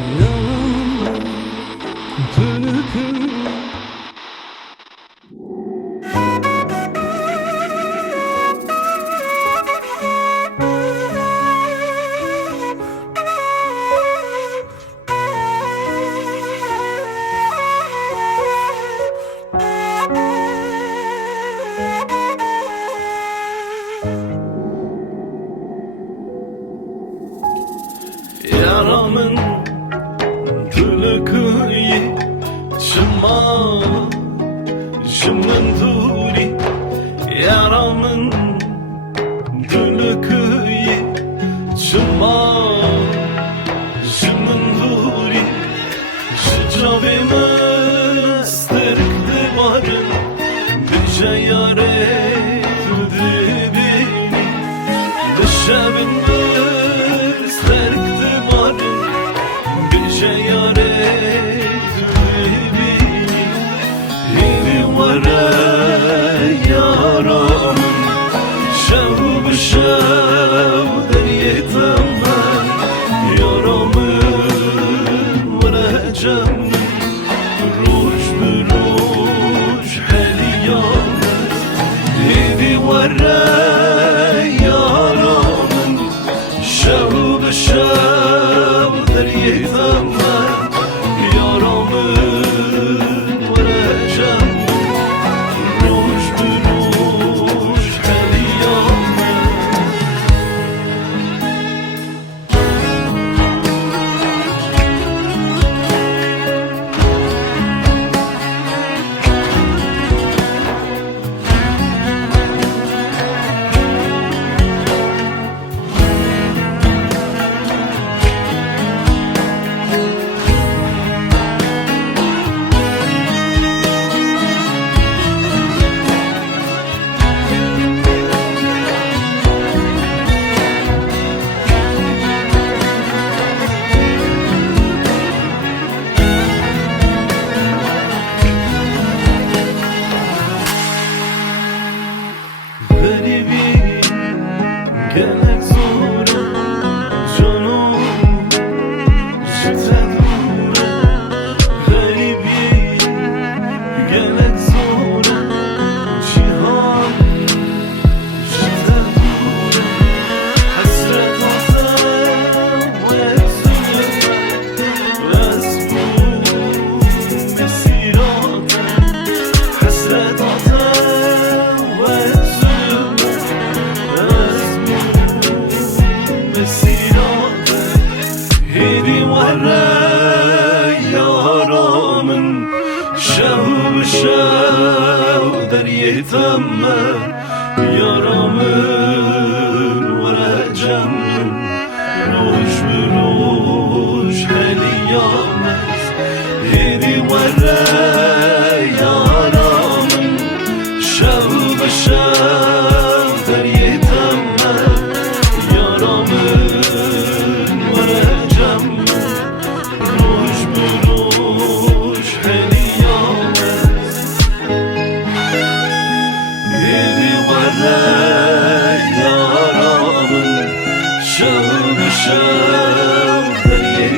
Yalanın tülükü. Yaramın gülü kıyı çıma duri. Yaramın gülü kıyı çıma duri. Şicavime sterkti varın Bize yare tüdü beni Dışavime sterkti varın Bize yare tüdü beni Evi vare yaramın Şev bişev deryetem ben Yaramın varacağım روش بروش حليانت ايدي ورا يارامن شو بشو دريه ثمن يارامن ورا جمن روش بروش حليانت Gelmek zor canım Cidden dura Garibi Gelmek zor cihan Cidden dura Hasret atem ve zulüm mesiratem Hasret atem ve zulüm مسيراتك هيدي ورا يارامن شو بشو دريه تمن يارامن ورا جمن روش بروش هليامز هيدي ورا يارامن شو بشو دريه تمن يارامن ورا جمن روش بروش هليامز ايدي ورا يارامن شو بشو دريه